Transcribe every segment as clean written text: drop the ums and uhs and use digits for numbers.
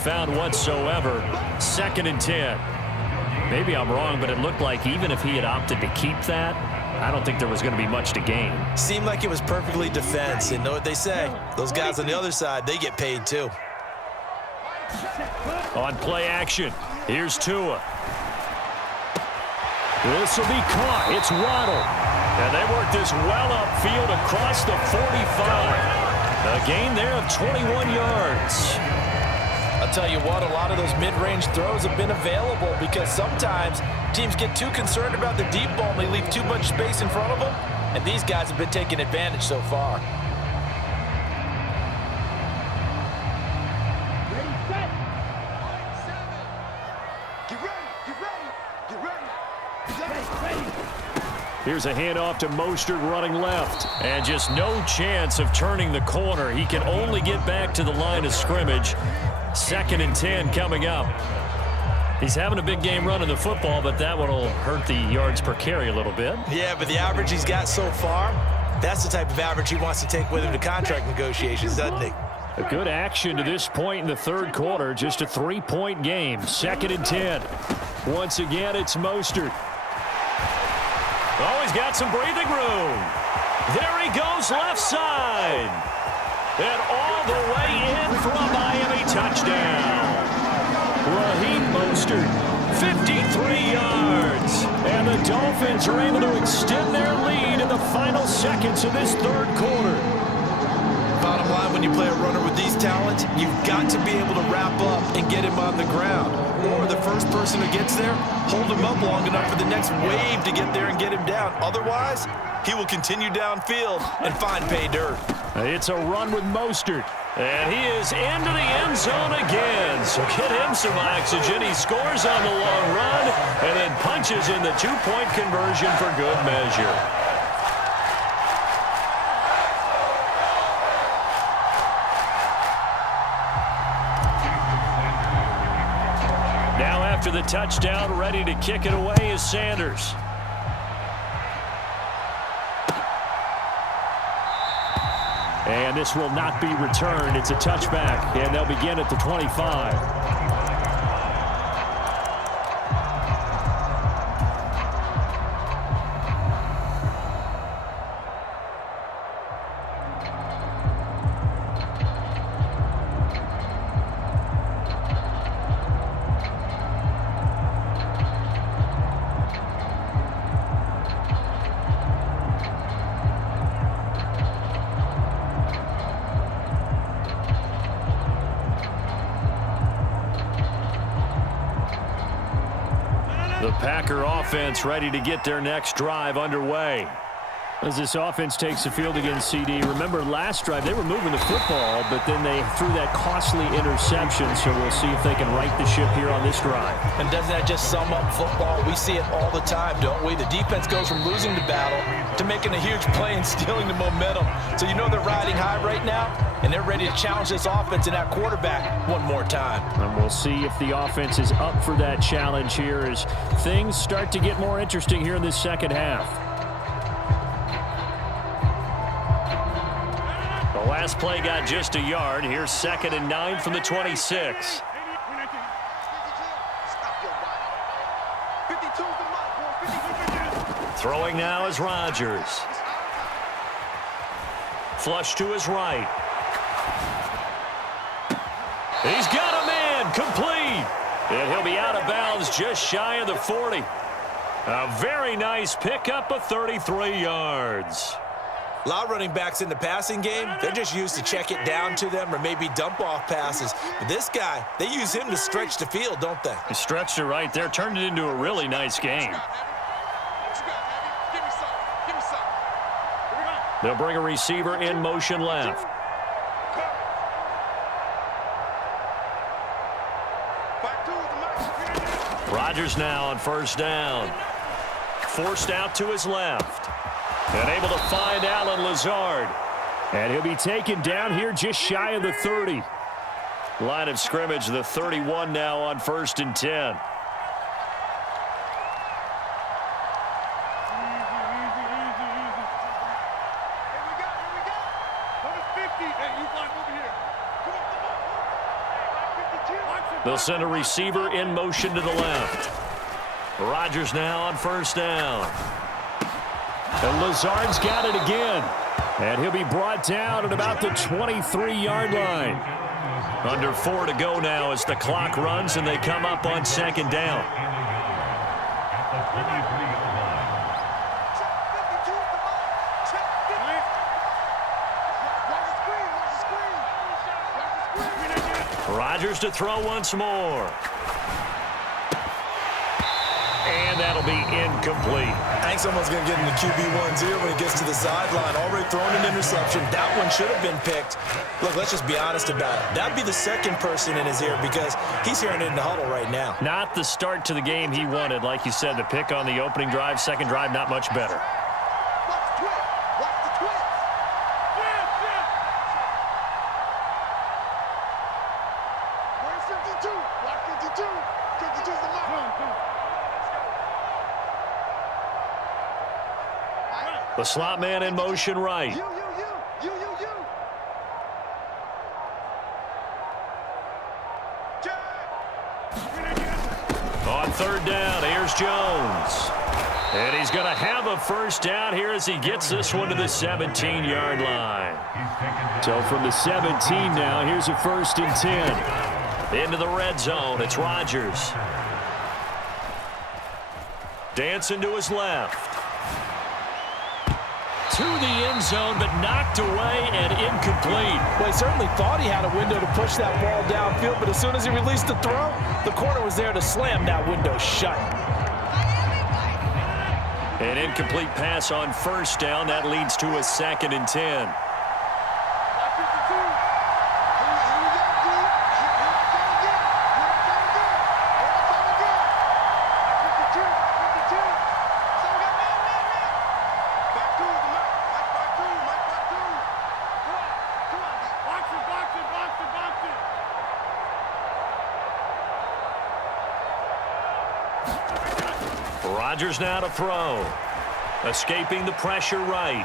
found whatsoever. 2nd and 10. Maybe I'm wrong, but it looked like even if he had opted to keep that, I don't think there was going to be much to gain. Seemed like it was perfectly defense. And know what they say, those guys on the other side, they get paid too. On play action, here's Tua. This will be caught. It's Waddle. And they work this well upfield across the 45. A gain there of 21 yards. I'll tell you what, a lot of those mid-range throws have been available because sometimes teams get too concerned about the deep ball and they leave too much space in front of them. And these guys have been taking advantage so far. Ready, set. 7. Get ready, get ready, get ready. Ready. Here's a handoff to Mostert running left. And just no chance of turning the corner. He can only get back to the line of scrimmage. 2nd and 10 coming up. He's having a big game running the football, but that one will hurt the yards per carry a little bit. Yeah, but the average he's got so far, that's the type of average he wants to take with him to contract negotiations, doesn't he? A good action to this point in the third quarter. Just a 3-point game. 2nd and 10. Once again, it's Mostert. Oh, he's got some breathing room. There he goes left side. And all the way in for a Miami touchdown. Raheem Mostert, 53 yards. And the Dolphins are able to extend their lead in the final seconds of this third quarter. Bottom line, when you play a runner with these talents, you've got to be able to wrap up and get him on the ground. Or the first person who gets there, hold him up long enough for the next wave to get there and get him down. Otherwise, he will continue downfield and find pay dirt. It's a run with Mostert. And he is into the end zone again. So get him some oxygen. He scores on the long run and then punches in the 2-point conversion for good measure. Now after the touchdown, ready to kick it away is Sanders. And this will not be returned. It's a touchback, and they'll begin at the 25. The Packer offense ready to get their next drive underway. As this offense takes the field against CD, remember last drive they were moving the football, but then they threw that costly interception, so we'll see if they can right the ship here on this drive. And doesn't that just sum up football? We see it all the time, don't we? The defense goes from losing the battle to making a huge play and stealing the momentum. So you know they're riding high right now, and they're ready to challenge this offense and that quarterback one more time. And we'll see if the offense is up for that challenge here as things start to get more interesting here in this second half. The last play got just a yard. Here's 2nd and 9 from the 26. Throwing now is Rodgers. Flush to his right. He's got a man, complete. And he'll be out of bounds just shy of the 40. A very nice pickup of 33 yards. A lot of running backs in the passing game, they're just used to check it down to them or maybe dump off passes. But this guy, they use him to stretch the field, don't they? He stretched it right there, turned it into a really nice game. They'll bring a receiver in motion left. Rodgers now on first down. Forced out to his left. And able to find Allen Lazard. And he'll be taken down here just shy of the 30. Line of scrimmage, the 31 now on 1st and 10. They'll send a receiver in motion to the left. Rodgers now on first down. And Lazard's got it again. And he'll be brought down at about the 23-yard line. Under 4 to go now as the clock runs and they come up on second down. Rodgers to throw once more. And that'll be incomplete. I think someone's going to get in the QB1's ear when he gets to the sideline. Already thrown an interception. That one should have been picked. Look, let's just be honest about it. That'd be the second person in his ear because he's hearing it in the huddle right now. Not the start to the game he wanted. Like you said, the pick on the opening drive, second drive, not much better. The slot man in motion right. On third down, here's Jones. And he's going to have a first down here as he gets this one to the 17-yard line. So from the 17 now, here's a 1st and 10. Into the red zone, it's Rodgers. Dancing to his left. To the end zone, but knocked away and incomplete. Well, he certainly thought he had a window to push that ball downfield, but as soon as he released the throw, the corner was there to slam that window shut. An incomplete pass on first down. That leads to a 2nd and 10. Rodgers now to throw. Escaping the pressure right.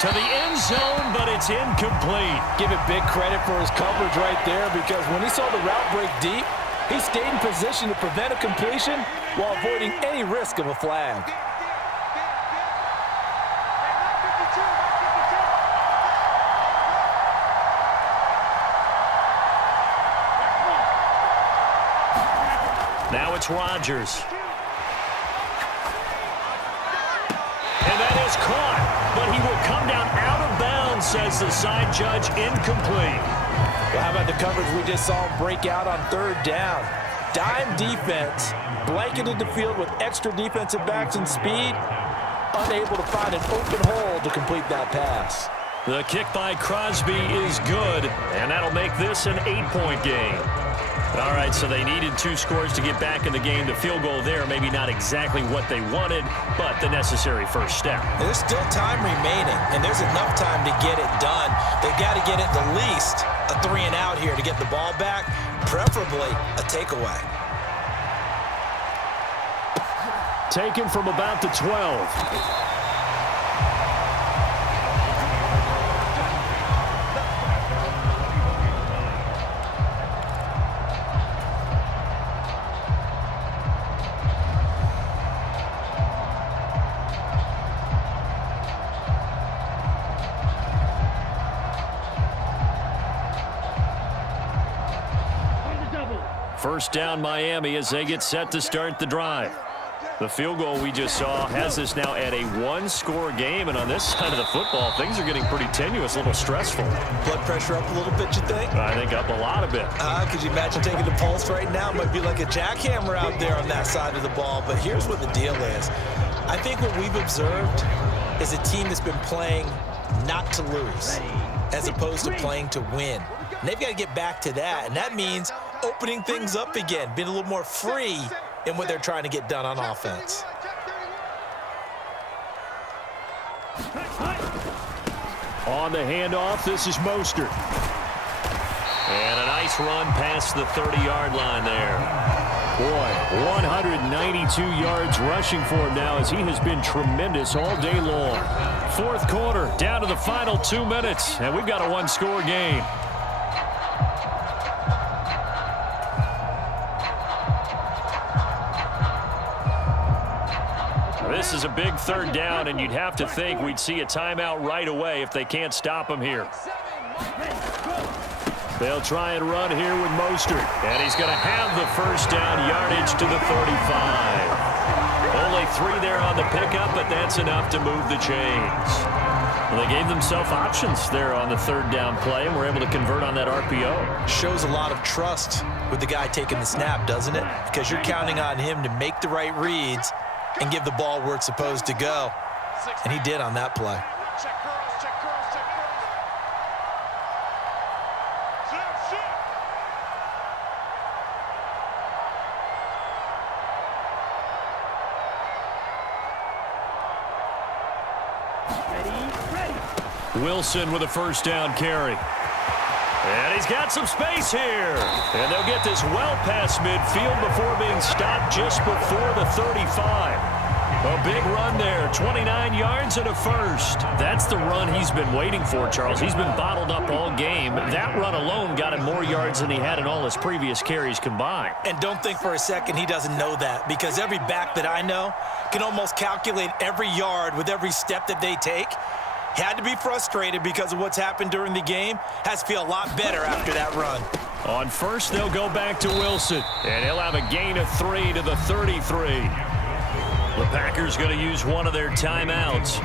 To the end zone, but it's incomplete. Give it big credit for his coverage right there because when he saw the route break deep, he stayed in position to prevent a completion while avoiding any risk of a flag. Now it's Rodgers. And that is caught, but he will come down out of bounds, says the side judge, incomplete. Well, how about the coverage we just saw him break out on third down? Dime defense, blanketed the field with extra defensive backs and speed, unable to find an open hole to complete that pass. The kick by Crosby is good, and that'll make this an 8-point game. All right, so they needed 2 scores to get back in the game. The field goal there, maybe not exactly what they wanted, but the necessary first step. There's still time remaining, and there's enough time to get it done. They've got to get at the least a 3-and-out here to get the ball back, preferably a takeaway. Taken from about the 12. First down Miami as they get set to start the drive. The field goal we just saw has us now at a 1-score game, and on this side of the football, things are getting pretty tenuous, a little stressful. Blood pressure up a little bit, you think? I think up a lot of it. Could you imagine taking the pulse right now? It might be like a jackhammer out there on that side of the ball, but here's what the deal is. I think what we've observed is a team that's been playing not to lose as opposed to playing to win. And they've got to get back to that, and that means opening things up again, being a little more free in what they're trying to get done on offense. On the handoff, this is Mostert. And a nice run past the 30-yard line there. Boy, 192 yards rushing for him now as he has been tremendous all day long. Fourth quarter, down to the final 2 minutes, and we've got a one-score game. This is a big third down, and you'd have to think we'd see a timeout right away if they can't stop him here. They'll try and run here with Mostert, and he's going to have the first down, yardage to the 35. Only 3 there on the pickup, but that's enough to move the chains. Well, they gave themselves options there on the third down play, and were able to convert on that RPO. Shows a lot of trust with the guy taking the snap, doesn't it? Because you're counting on him to make the right reads and give the ball where it's supposed to go. And he did on that play. Check girls, check girls, check girls. Wilson with a first down carry. And he's got some space here. And they'll get this well past midfield before being stopped just before the 35. A big run there, 29 yards and a first. That's the run he's been waiting for, Charles. He's been bottled up all game. That run alone got him more yards than he had in all his previous carries combined. And don't think for a second he doesn't know that, because every back that I know can almost calculate every yard with every step that they take. Had to be frustrated because of what's happened during the game. Has to feel a lot better after that run. On first, they'll go back to Wilson, and he'll have a gain of 3 to the 33. The Packers going to use one of their timeouts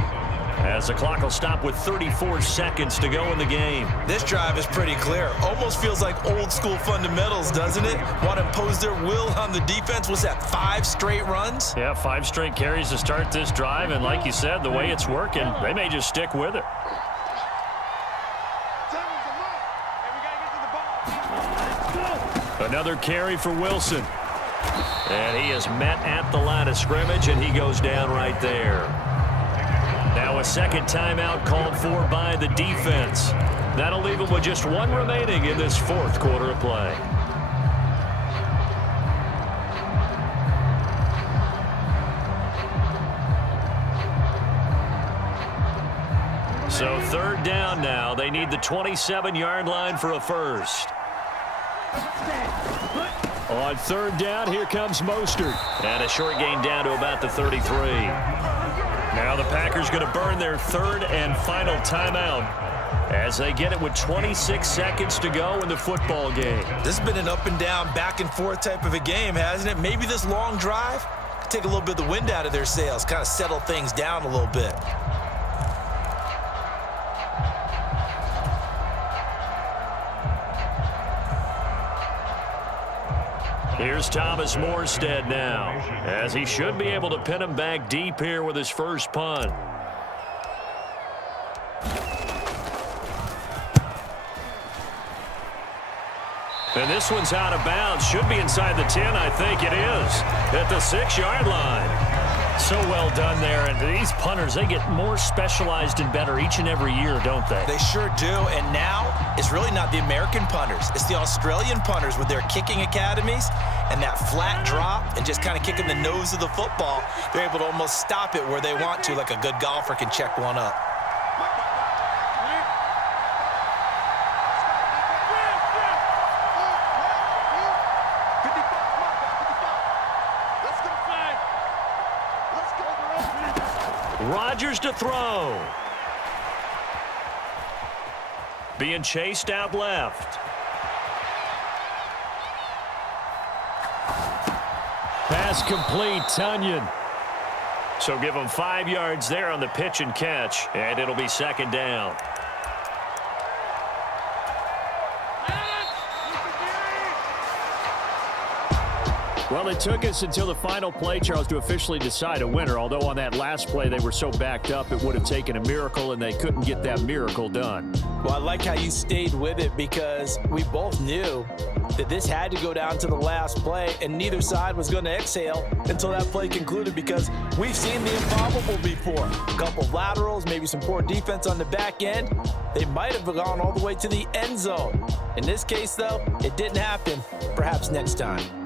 as the clock will stop with 34 seconds to go in the game. This drive is pretty clear. Almost feels like old school fundamentals, doesn't it? Want to impose their will on the defense. Was that 5 straight runs? Yeah, 5 straight carries to start this drive, and like you said, the way it's working, they may just stick with it. Another carry for Wilson. And he is met at the line of scrimmage, and he goes down right there. Now a second timeout called for by the defense. That'll leave him with just 1 remaining in this fourth quarter of play. So third down now. They need the 27-yard line for a first. On third down, here comes Mostert. And a short gain down to about the 33. Now the Packers going to burn their third and final timeout as they get it with 26 seconds to go in the football game. This has been an up and down, back and forth type of a game, hasn't it? Maybe this long drive could take a little bit of the wind out of their sails, kind of settle things down a little bit. Here's Thomas Morstead now, as he should be able to pin him back deep here with his first punt. And this one's out of bounds. Should be inside the 10, I think it is, at the 6-yard line. So well done there. And these punters, they get more specialized and better each and every year, don't they? They sure do. And now it's really not the American punters. It's the Australian punters with their kicking academies and that flat drop and just kind of kicking the nose of the football. They're able to almost stop it where they want to, like a good golfer can check one up. Rodgers to throw. Being chased out left. Pass complete, Tunyon. So give him 5 yards there on the pitch and catch, and it'll be second down. Well, it took us until the final play, Charles, to officially decide a winner, although on that last play they were so backed up it would have taken a miracle, and they couldn't get that miracle done. Well, I like how you stayed with it because we both knew that this had to go down to the last play, and neither side was going to exhale until that play concluded because we've seen the improbable before. A couple of laterals, maybe some poor defense on the back end. They might have gone all the way to the end zone. In this case, though, it didn't happen. Perhaps next time.